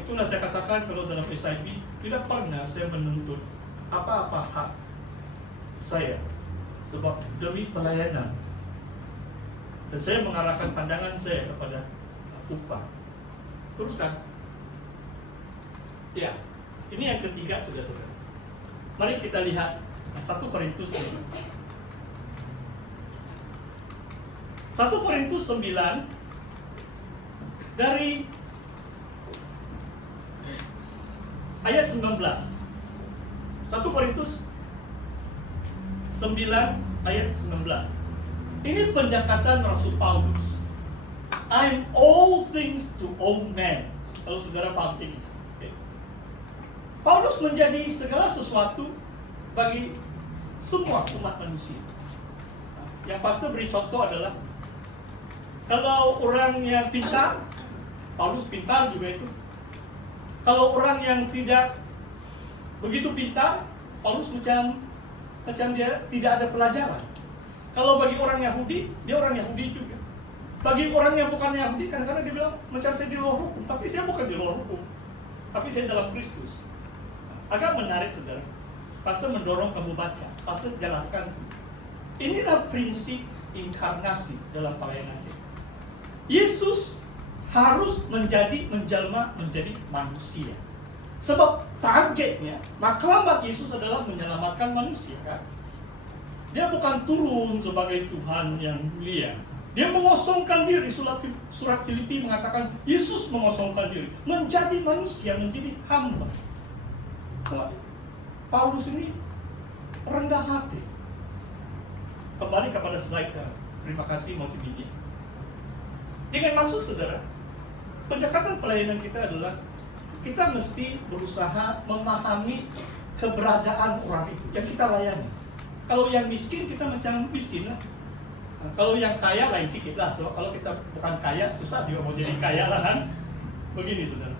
itulah saya katakan kalau dalam SIB tidak pernah saya menuntut apa-apa hak saya, sebab demi pelayanan. Dan saya mengarahkan pandangan saya kepada upah. Teruskan. Ya, ini yang ketiga sudah. Mari kita lihat 1 Korintus 9. 1 Korintus 9 dari ayat 19. 1 Korintus 9 ayat 19. Ini pendekatan Rasul Paulus. I'm all things to all men. Kalau saudara paham ini. Paulus menjadi segala sesuatu bagi semua umat manusia. Yang pasti beri contoh adalah kalau orang yang pintar, Paulus pintar juga itu. Kalau orang yang tidak begitu pintar, Paulus macam dia tidak ada pelajaran. Kalau bagi orang Yahudi, dia orang Yahudi juga. Bagi orang yang bukan Yahudi, karena dia bilang macam saya di luar hukum, tapi saya bukan di luar hukum, tapi saya dalam Kristus. Agak menarik saudara. Pastor mendorong kamu baca. Pastor jelaskan sih. Inilah prinsip inkarnasi dalam pelayanan kita. Yesus harus menjelma menjadi manusia. Sebab targetnya, maklamat Yesus adalah menyelamatkan manusia, kan? Dia bukan turun sebagai Tuhan yang mulia. Dia mengosongkan diri. Surat Filipi mengatakan Yesus mengosongkan diri, menjadi manusia, menjadi hamba. Paulus ini rendah hati. Kembali kepada slide. Terima kasih multimedia. Dengan maksud saudara, pendekatan pelayanan kita adalah kita mesti berusaha memahami keberadaan orang itu yang kita layani. Kalau yang miskin, kita macam miskin lah. Kalau yang kaya lain sedikit lah. So, kalau kita bukan kaya, susah juga mau jadi kaya lah kan. Begini saudara.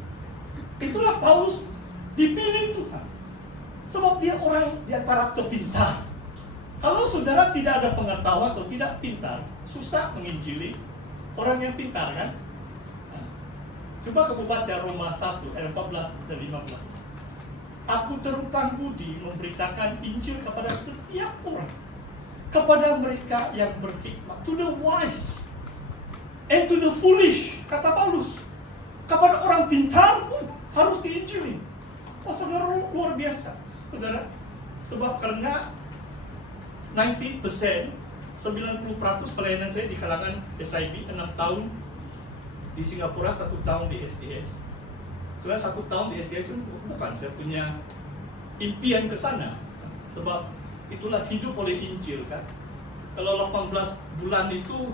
Itulah Paulus dipilih Tuhan. Sebab dia orang di antara kepintar. Kalau saudara tidak ada pengetahuan atau tidak pintar, susah menginjili orang yang pintar, kan? Coba kamu baca Roma 1 ayat 14 dan 15. Aku terutang budi memberitakan Injil kepada setiap orang, kepada mereka yang berhikmat, to the wise and to the foolish, kata Paulus. Kepada orang pintar pun harus diinjili. Oh saudara, luar biasa saudara. Sebab karena 90%, 90% pelayanan saya di kalangan SIB, 6 tahun di Singapura, 1 tahun di SDS. Sebenarnya 1 tahun di SDS itu bukan saya punya impian ke sana, sebab itulah hidup oleh Injil, kan. Kalau 18 bulan itu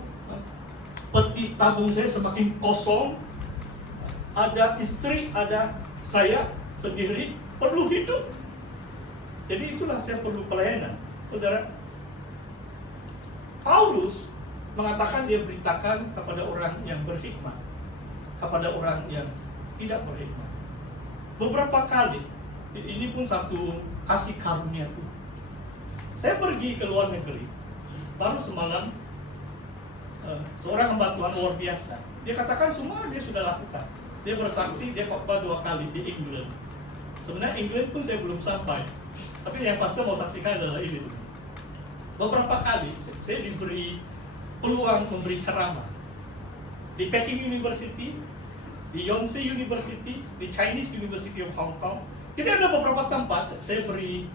peti tabung saya semakin kosong, ada istri, ada saya sendiri, perlu hidup. Jadi itulah saya perlu pelayanan. Saudara, Paulus mengatakan dia beritakan kepada orang yang berhikmat, kepada orang yang tidak berhikmat. Beberapa kali, ini pun satu kasih karunia Tuhan. Saya pergi ke luar negeri, baru semalam seorang hamba Tuhan luar biasa. Dia katakan semua dia sudah lakukan. Dia bersaksi, dia khotbah 2 kali di England. Sebenarnya England pun saya belum sampai, tapi yang pasti mau saksikan adalah ini. Beberapa kali saya diberi peluang memberi ceramah di Peking University, di Yonsei University, di Chinese University of Hong Kong. Jadi ada beberapa tempat saya beri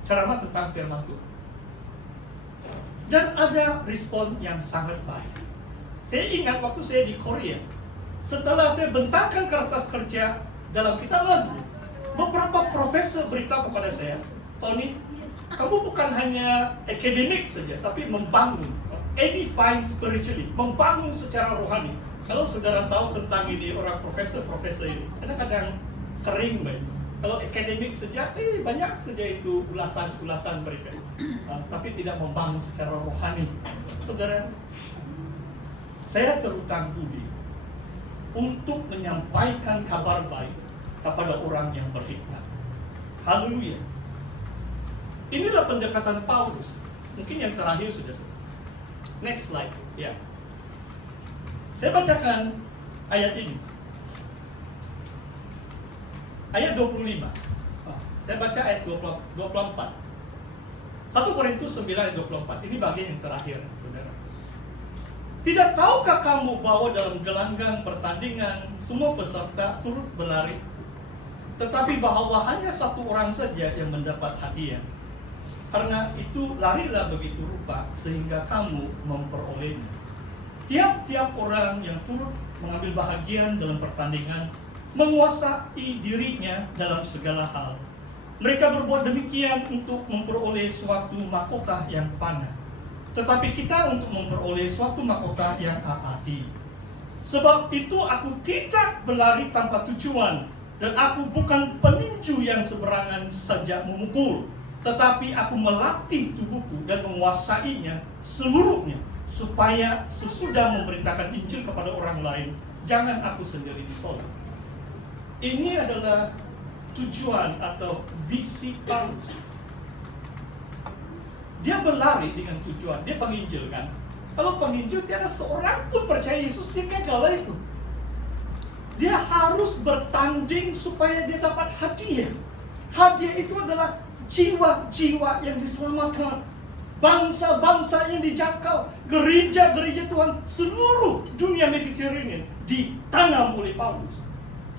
ceramah tentang firman Tuhan. Dan ada respon yang sangat baik. Saya ingat waktu saya di Korea, setelah saya bentangkan kertas kerja dalam kitab Mazmur, beberapa profesor beritahu kepada saya, Tony, kamu bukan hanya akademik saja, tapi membangun, edifying spiritually, membangun secara rohani. Kalau saudara tahu tentang ini orang profesor-profesor ini, kadang-kadang kering baik. Kalau akademik saja, banyak saja itu ulasan-ulasan mereka, tapi tidak membangun secara rohani. Saudara, saya terutang budi untuk menyampaikan kabar baik kepada orang yang berhikmat. Haleluya. Inilah pendekatan Paulus. Mungkin yang terakhir sudah. Next slide, ya. Saya bacakan ayat ini. ayat 25. Saya baca ayat 24. 1 Korintus 9 ayat 24. Ini bagian yang terakhir, saudara. Tidak tahukah kamu bahwa dalam gelanggang pertandingan semua peserta turut berlari, tetapi bahwa hanya satu orang saja yang mendapat hadiah? Karena itu larilah begitu rupa sehingga kamu memperolehnya. Tiap-tiap orang yang turut mengambil bahagian dalam pertandingan menguasai dirinya dalam segala hal. Mereka berbuat demikian untuk memperoleh suatu mahkota yang fana, tetapi kita untuk memperoleh suatu mahkota yang abadi. Sebab itu aku tidak berlari tanpa tujuan, dan aku bukan peninju yang seberangan saja memukul, tetapi aku melatih tubuhku dan menguasainya seluruhnya, supaya sesudah memberitakan Injil kepada orang lain, jangan aku sendiri ditolak. Ini adalah tujuan atau visi Paulus. Dia berlari dengan tujuan. Dia penginjil kan. Kalau penginjil tiada seorang pun percaya Yesus, dia gagal itu. Dia harus bertanding supaya dia dapat hadiah. Hadiah itu adalah jiwa-jiwa yang diselamatkan, bangsa-bangsa yang dijangkau, gereja-gereja Tuhan seluruh dunia Mediterranean ditanam oleh Paulus.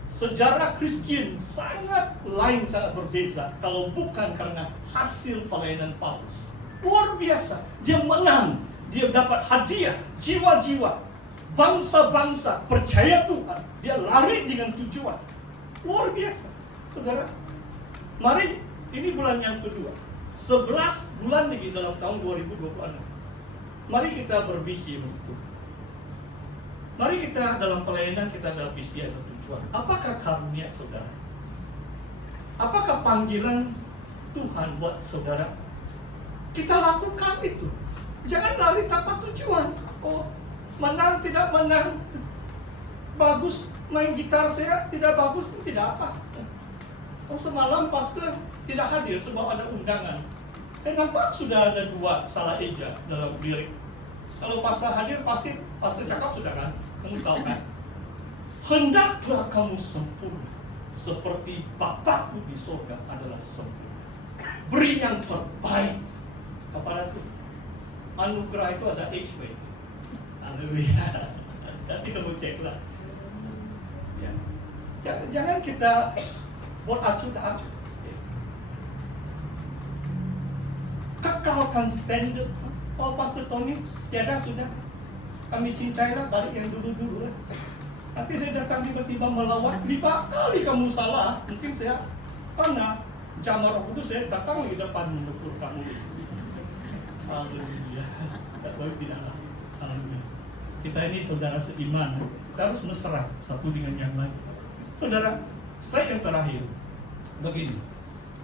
Sejarah Kristen sangat lain, sangat berbeza kalau bukan karena hasil pelayanan Paulus. Luar biasa, dia menang, dia dapat hadiah, jiwa-jiwa, bangsa-bangsa percaya Tuhan, dia lari dengan tujuan. Luar biasa, saudara. Mari, ini bulan yang kedua, 11 bulan lagi dalam tahun 2026. Mari kita bervisi untuk Tuhan. Mari kita dalam pelayanan, kita dalam visi atau tujuan. Apakah karunia saudara? Apakah panggilan Tuhan buat saudara? Kita lakukan itu. Jangan lari tanpa tujuan. Oh, menang tidak menang, bagus main gitar saya, tidak bagus pun tidak apa. Oh, semalam pastor tidak hadir sebab ada undangan. Saya nampak sudah ada 2 salah eja dalam lirik. Kalau pastor hadir pasti pastor cakap sudah kan, kamu tahu kan? Hendaklah kamu sempurna seperti Bapakku di surga adalah sempurna. Beri yang terbaik kepada Tuhan. Anugerah itu ada H-rate. Haleluya. Nanti kamu ceklah. Ya. Jangan kita buat acuh tak acuh. Kekalkan standar. Oh, Pastor Tony, tiada sudah. Kami cincailah balik yang dulu-dulu lah. Nanti saya datang tiba-tiba melawat, 5 kali kamu salah. Mungkin saya, karena jamar Roh Kudus, saya datang di depan menegur kamu. Haleluya. Tidaklah. Haleluya. Kita ini saudara seiman. Kita harus mesra satu dengan yang lain. Saudara, slide yang terakhir. Begini.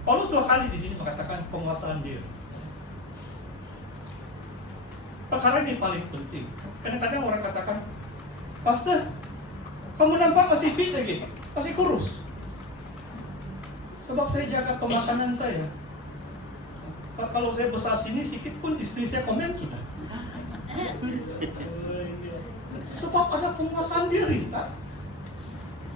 Paulus 2 kali di sini mengatakan penguasaan diri. Perkara ini paling penting. Kadang-kadang orang katakan, Pastor, kamu nampak masih fit lagi, masih kurus. Sebab saya jaga pemakanan saya. Kalau saya besar sini sedikit pun istri saya komen sudah. Sebab ada penguasaan diri, Pak.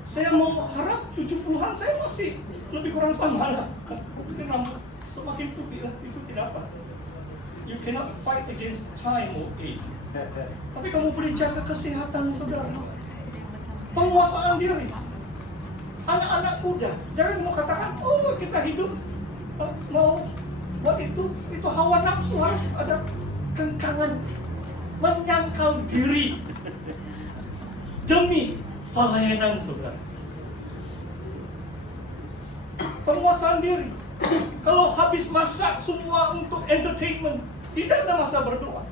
Saya mau harap 70-an saya masih lebih kurang sama lah. Mungkin rambut semakin putih lah, itu tidak apa. You cannot fight against time or age. Tapi kamu boleh jaga kesehatan saudara. Penguasaan diri. Anak-anak muda, jangan mau katakan, oh kita hidup mau buat itu hawa nafsu, harus ada kengkangan menyangkal diri demi pelayanan saudara. Penguasaan diri. Kalau habis masa semua untuk entertainment, tidak ada masa berdoa,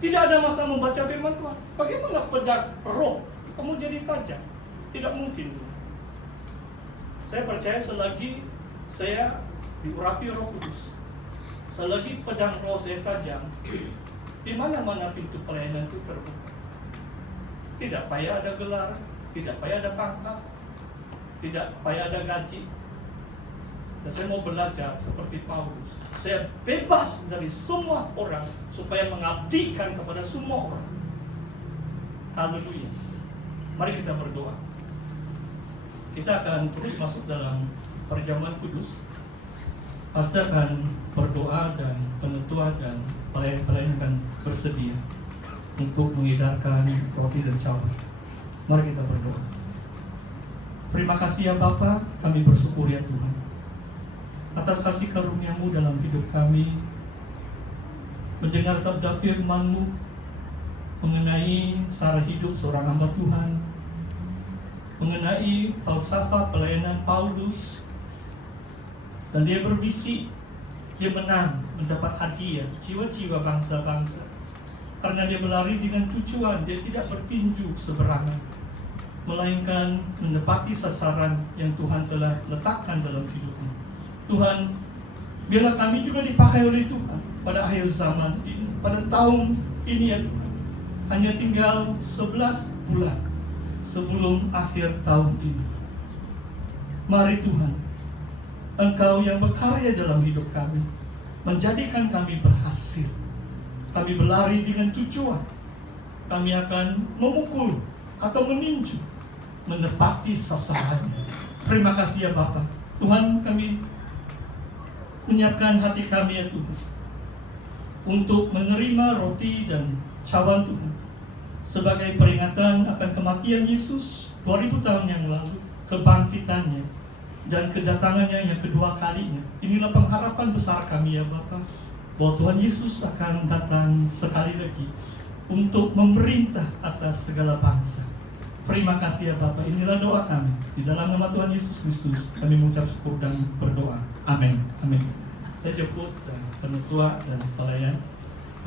tidak ada masa membaca firman Tuhan. Bagaimana pedang roh kamu jadi tajam? Tidak mungkin. Saya percaya selagi saya diurapi Roh Kudus, selagi pedang roh saya tajam, di mana-mana pintu pelayanan itu terbuka. Tidak payah ada gelar, tidak payah ada pangkat, tidak payah ada gaji. Dan saya mau belajar seperti Paulus. Saya bebas dari semua orang supaya mengabdikan kepada semua orang. Haleluya. Mari kita berdoa. Kita akan terus masuk dalam perjamuan kudus, pastor akan berdoa dan penetua dan pelayan-pelayan akan bersedia untuk mengedarkan roti dan cawan. Mari kita berdoa. Terima kasih ya Bapa, kami bersyukur ya Tuhan atas kasih karunia-Mu dalam hidup kami, mendengar sabda firman-Mu mengenai cara hidup seorang hamba Tuhan, mengenai falsafah pelayanan Paulus, dan dia berbisik, dia menang mendapat hadiah jiwa-jiwa bangsa-bangsa karena dia berlari dengan tujuan, dia tidak bertinju seberangan, melainkan menepati sasaran yang Tuhan telah letakkan dalam hidupnya. Tuhan, biarlah kami juga dipakai oleh Tuhan pada akhir zaman ini, pada tahun ini ya Tuhan. Hanya tinggal 11 bulan sebelum akhir tahun ini. Mari Tuhan, Engkau yang berkarya dalam hidup kami, menjadikan kami berhasil. Kami berlari dengan tujuan. Kami akan memukul atau meninju, menepati sasarannya. Terima kasih ya Bapa. Tuhan, kami menyiapkan hati kami ya Tuhan untuk menerima roti dan cawan Tuhan sebagai peringatan akan kematian Yesus 2000 tahun yang lalu, kebangkitannya dan kedatangannya yang kedua kalinya. Inilah pengharapan besar kami ya Bapa, bahwa Tuhan Yesus akan datang sekali lagi untuk memerintah atas segala bangsa. Terima kasih ya Bapa. Inilah doa kami di dalam nama Tuhan Yesus Kristus. Kami mengucap syukur dan berdoa. Amin. Amin. Saya jemput penetua dan pelayan.